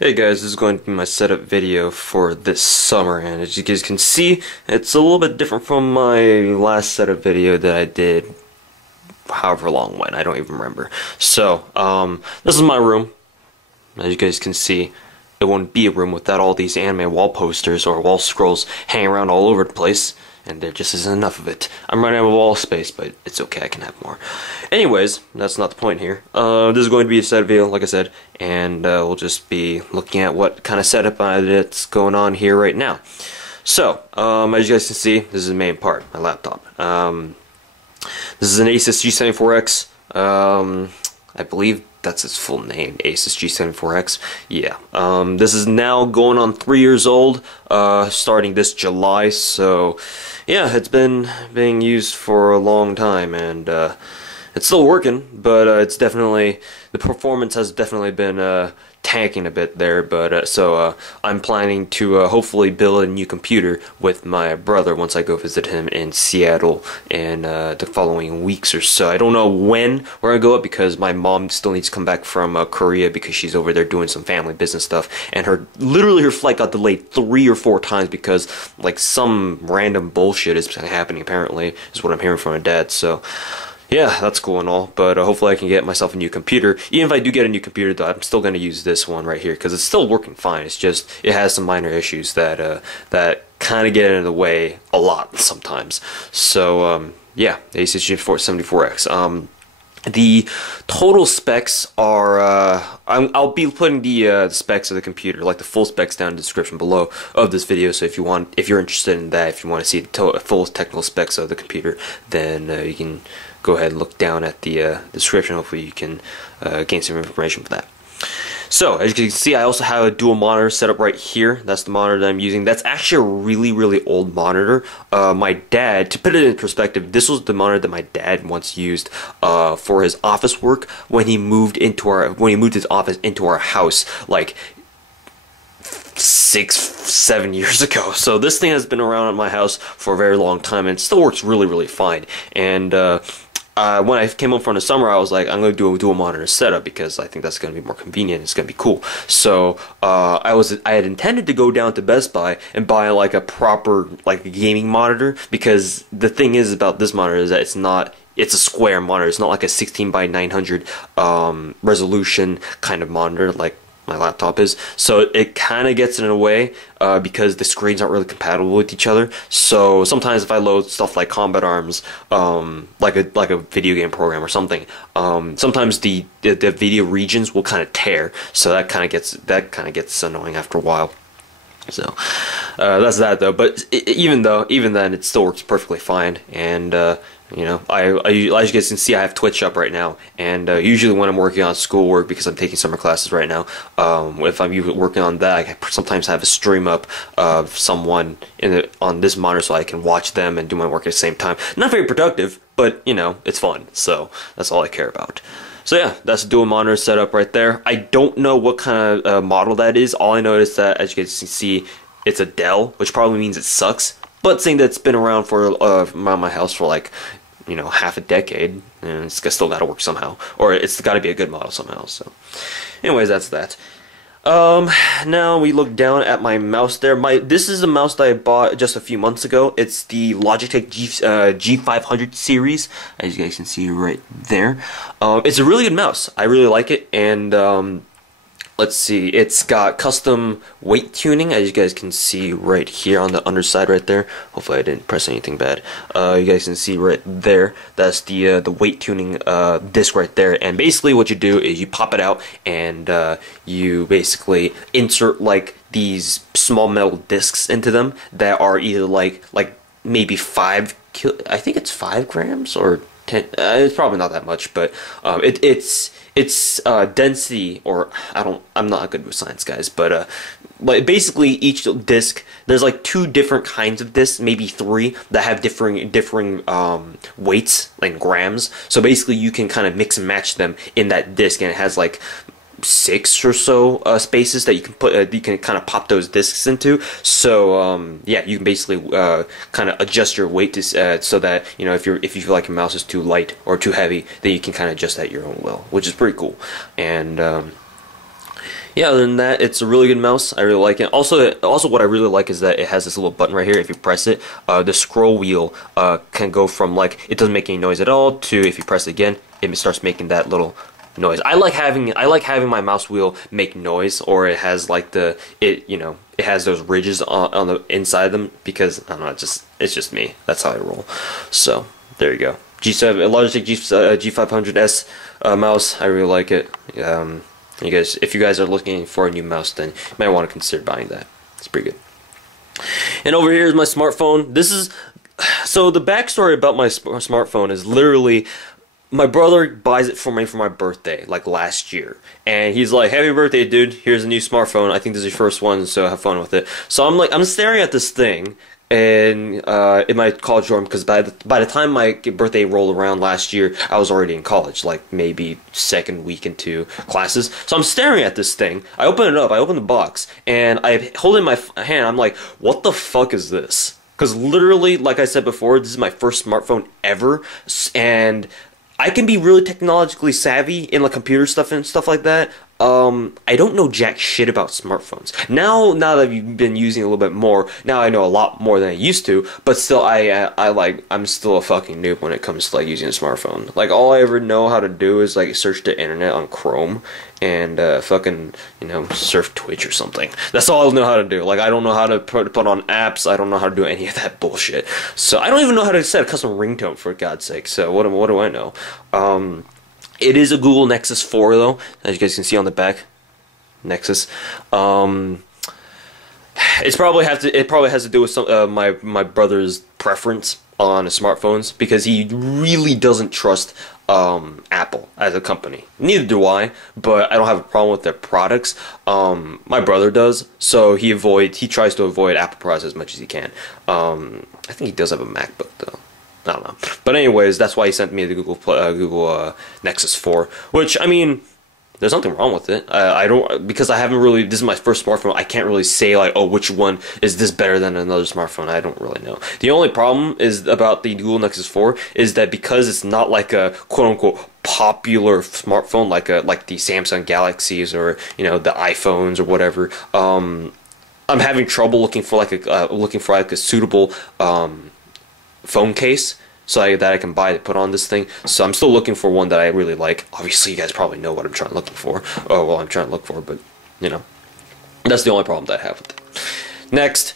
Hey guys, this is going to be my setup video for this summer, and as you guys can see, it's a little bit different from my last setup video that I did however long when, I don't even remember. So, this is my room. As you guys can see, it wouldn't be a room without all these anime wall posters or wall scrolls hanging around all over the place, and there just isn't enough of it. I'm running out of wall space, but it's okay, I can have more. Anyways, that's not the point here. This is going to be a setup video, like I said, and we'll just be looking at what kind of setup that's going on here right now. So, as you guys can see, this is the main part, my laptop. This is an ASUS G74X. I believe that's its full name, ASUS G74X. Yeah. This is now going on 3 years old, starting this July. So, yeah, it's been being used for a long time, and it's still working. But it's definitely, the performance has definitely been tanking a bit there. But so I'm planning to hopefully build a new computer with my brother once I go visit him in Seattle in the following weeks or so. I don't know when we're gonna go up because my mom still needs to come back from Korea because she's over there doing some family business stuff, and her flight got delayed 3 or 4 times because like some random bullshit is happening, apparently, is what I'm hearing from my dad. So yeah, that's cool and all, but hopefully I can get myself a new computer. Even if I do get a new computer, though, I'm still going to use this one right here because it's still working fine. It's just, it has some minor issues that that kind of get in the way a lot sometimes. So, yeah, ASUS GeForce 74X. The total specs are, I'll be putting the specs of the computer, like the full specs, down in the description below of this video, so if you're interested in that, if you want to see the full technical specs of the computer, then you can go ahead and look down at the description. Hopefully you can gain some information for that. So, as you can see, I also have a dual monitor set up right here. That's the monitor that I'm using. That's actually a really old monitor. My dad, to put it in perspective, this was the monitor that my dad once used for his office work when he moved his office into our house, like 6-7 years ago. So this thing has been around in my house for a very long time, and it still works really fine. And when I came home from the summer, I was like, I'm going to do a dual monitor setup because I think that's going to be more convenient. It's going to be cool. So I had intended to go down to Best Buy and buy like a proper like gaming monitor, because the thing is about this monitor is that it's a square monitor. It's not like a 16 by 900 resolution kind of monitor like my laptop is, so it kind of gets in the way because the screens aren't really compatible with each other. So sometimes if I load stuff like Combat Arms, like a video game program or something, sometimes the video regions will kind of tear. So that kind of gets annoying after a while. So that's that though. But even then, it still works perfectly fine. And you know, as you guys can see, I have Twitch up right now, and usually when I'm working on schoolwork, because I'm taking summer classes right now, if I'm working on that, I sometimes have a stream up of someone on this monitor so I can watch them and do my work at the same time. Not very productive, but you know, it's fun, so that's all I care about. So yeah, that's a dual monitor setup right there. I don't know what kind of model that is. All I know is that, as you guys can see, it's a Dell, which probably means it sucks. But saying that it's been around for around my house for like, you know, half a decade, and it's still got to work somehow, or it's got to be a good model somehow. So, anyways, that's that. Now we look down at my mouse there. This is a mouse that I bought just a few months ago. It's the Logitech G500 series, as you guys can see right there. It's a really good mouse. I really like it, and let's see, it's got custom weight tuning, as you guys can see right here on the underside right there. Hopefully I didn't press anything bad. You guys can see right there, that's the weight tuning disc right there. And basically what you do is you pop it out, and you basically insert like these small metal discs into them that are either like maybe 5 I think it's 5 grams or 10, it's probably not that much, but it's density, or I'm not good with science, guys, but basically each disc, there's like 2 different kinds of discs, maybe 3, that have differing weights, like grams. So basically you can kind of mix and match them in that disc, and it has like 6 or so spaces that you can put, you can kind of pop those discs into. So yeah, you can basically kind of adjust your weight to, so that, you know, if you feel like your mouse is too light or too heavy, then you can kind of adjust that at your own will, which is pretty cool. And yeah, other than that, it's a really good mouse. I really like it. Also, what I really like is that it has this little button right here. If you press it, the scroll wheel can go from like it doesn't make any noise at all to if you press it again, it starts making that little noise. I like having my mouse wheel make noise, or it has like it has those ridges on the inside of them, because I don't know, it's just me. That's how I roll. So there you go. Logitech G500S mouse. I really like it. If you guys are looking for a new mouse, then you might want to consider buying that. It's pretty good. And over here is my smartphone. So the backstory about my smartphone is literally, my brother buys it for me for my birthday, like last year. And he's like, happy birthday, dude. Here's a new smartphone. I think this is your first one, so have fun with it. So I'm staring at this thing in my college dorm, because by the time my birthday rolled around last year, I was already in college, like maybe second week into classes. So I'm staring at this thing. I open it up, I open the box, and I hold it in my hand. I'm like, what the fuck is this? Because literally, like I said before, this is my first smartphone ever, and I can be really technologically savvy in like computer stuff and stuff like that. I don't know jack shit about smartphones. Now that I've been using it a little bit more, now I know a lot more than I used to, but still I'm still a fucking noob when it comes to like using a smartphone. Like all I ever know how to do is like search the internet on Chrome and fucking, surf Twitch or something. That's all I know how to do. Like I don't know how to put on apps. I don't know how to do any of that bullshit. So I don't even know how to set a custom ringtone, for God's sake. So what do I know? It is a Google Nexus 4 though, as you guys can see on the back. Nexus. It probably has to do with some my brother's preference on smartphones, because he really doesn't trust Apple as a company. Neither do I, but I don't have a problem with their products. My brother does, so he tries to avoid Apple products as much as he can. I think he does have a MacBook though. I don't know. But anyways, that's why he sent me the Google Nexus 4, which, I mean, there's nothing wrong with it. Because I haven't really, this is my first smartphone, I can't really say like, oh, which one is this better than another smartphone. I don't really know. The only problem is about the Google Nexus 4 is that because it's not like a quote-unquote popular smartphone like the Samsung Galaxies or, the iPhones or whatever, I'm having trouble looking for like a suitable phone case that I can buy to put on this thing. So I'm still looking for one that I really like. Obviously, you guys probably know what I'm trying to look for. I'm trying to look for, but that's the only problem that I have with it. Next,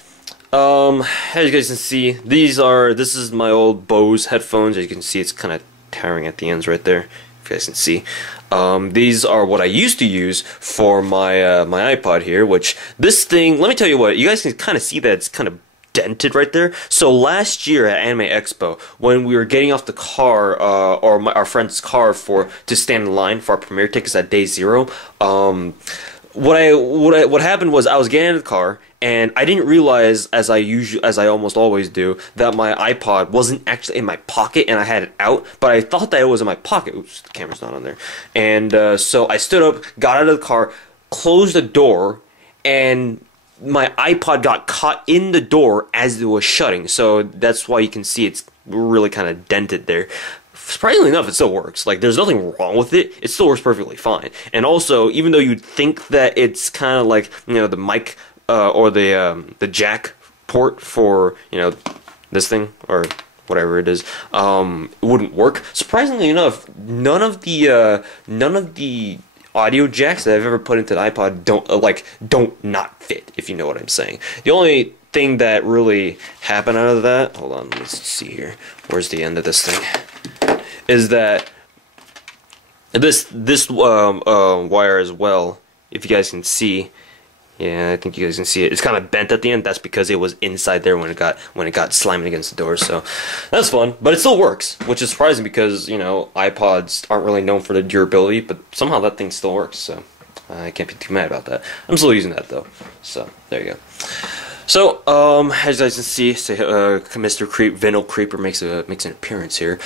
as you guys can see, this is my old Bose headphones. As you can see, it's kind of tearing at the ends right there. If you guys can see, these are what I used to use for my my iPod here. Which this thing, let me tell you what, you guys can kind of see that it's kind of dented right there. So last year at Anime Expo, when we were getting off the car, our friend's car to stand in line for our premiere tickets at day 0, what happened was I was getting in the car and I didn't realize, as I almost always do, that my iPod wasn't actually in my pocket and I had it out, but I thought that it was in my pocket. Oops, the camera's not on there. And so I stood up, got out of the car, closed the door, and my iPod got caught in the door as it was shutting, so that's why you can see it's really kind of dented there. Surprisingly enough, it still works. Like, there's nothing wrong with it. It still works perfectly fine. And also, even though you'd think that it's kind of like, the mic or the jack port for, this thing or whatever it is, wouldn't work. Surprisingly enough, none of the audio jacks that I've ever put into the iPod don't not fit, if you know what I'm saying. The only thing that really happened out of that, hold on, let's see here, where's the end of this thing, is that this wire as well, if you guys can see, yeah, I think you guys can see it. It's kind of bent at the end. That's because it was inside there when it got slamming against the door. So that's fun, but it still works, which is surprising because iPods aren't really known for their durability, but somehow that thing still works. So I can't be too mad about that. I'm still using that though. So there you go. So as you guys can see, Mr. Vinyl Creeper makes an appearance here.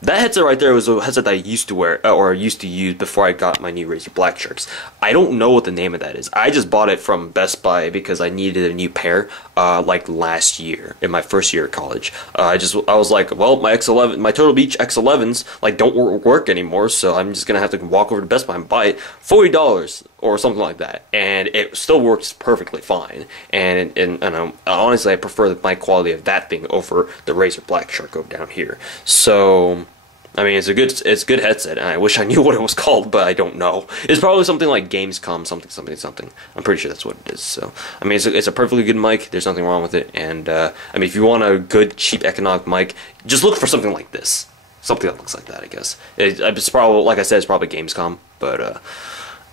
That headset right there was a headset that I used to wear, or used to use before I got my new Razer Blacksharks. I don't know what the name of that is. I just bought it from Best Buy because I needed a new pair, like last year, in my first year of college. I was like, well, my Turtle Beach X11s, don't work anymore, so I'm just gonna have to walk over to Best Buy and buy it. $40. or something like that, and it still works perfectly fine. And honestly, I prefer the mic quality of that thing over the Razer Blackshark over down here. So I mean, it's a good headset, and I wish I knew what it was called, but I don't know. It's probably something like Gamescom something. I'm pretty sure that's what it is. So I mean, it's a perfectly good mic. There's nothing wrong with it. And I mean, if you want a good, cheap, economic mic, just look for something like this. Something that looks like that, I guess. It's probably, like I said, it's probably Gamescom, but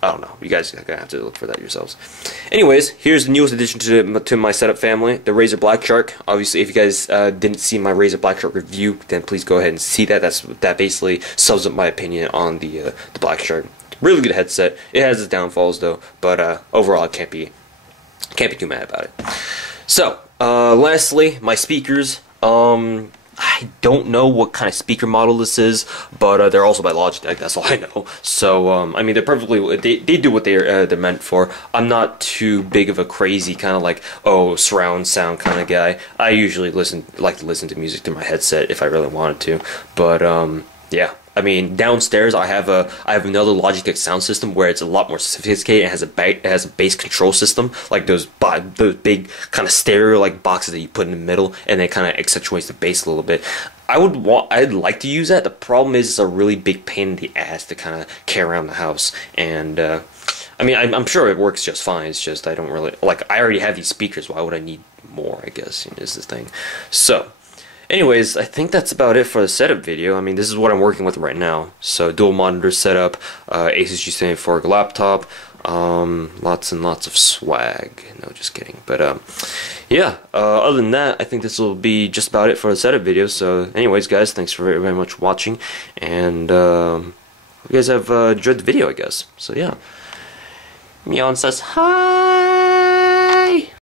I don't know. You guys are gonna have to look for that yourselves. Anyways, here's the newest addition to my setup family, the Razer Blackshark. Obviously, if you guys didn't see my Razer Blackshark review, then please go ahead and see that. That basically sums up my opinion on the Blackshark. Really good headset. It has its downfalls though, but overall, I can't be too mad about it. So, lastly, my speakers. I don't know what kind of speaker model this is, but they're also by Logitech. That's all I know. So I mean, they're perfectly. They do what they're meant for. I'm not too big of a crazy kind of like surround sound kind of guy. I usually like to listen to music through my headset if I really wanted to. But yeah. I mean, downstairs I have another Logitech sound system where it's a lot more sophisticated. It has a bass control system, like those big kind of stereo like boxes that you put in the middle, and it kind of accentuates the bass a little bit. I'd like to use that. The problem is it's a really big pain in the ass to kind of carry around the house, and I mean I'm sure it works just fine. It's just I don't really like. I already have these speakers. Why would I need more? I guess is the thing. So. Anyways, I think that's about it for the setup video. I mean, this is what I'm working with right now. So, dual monitor setup, ASUS G4 laptop, lots and lots of swag. No, just kidding. But, yeah, other than that, I think this will be just about it for the setup video. So, anyways, guys, thanks very, very much for watching. And, you guys have enjoyed the video, I guess. So, yeah. Meow says hi!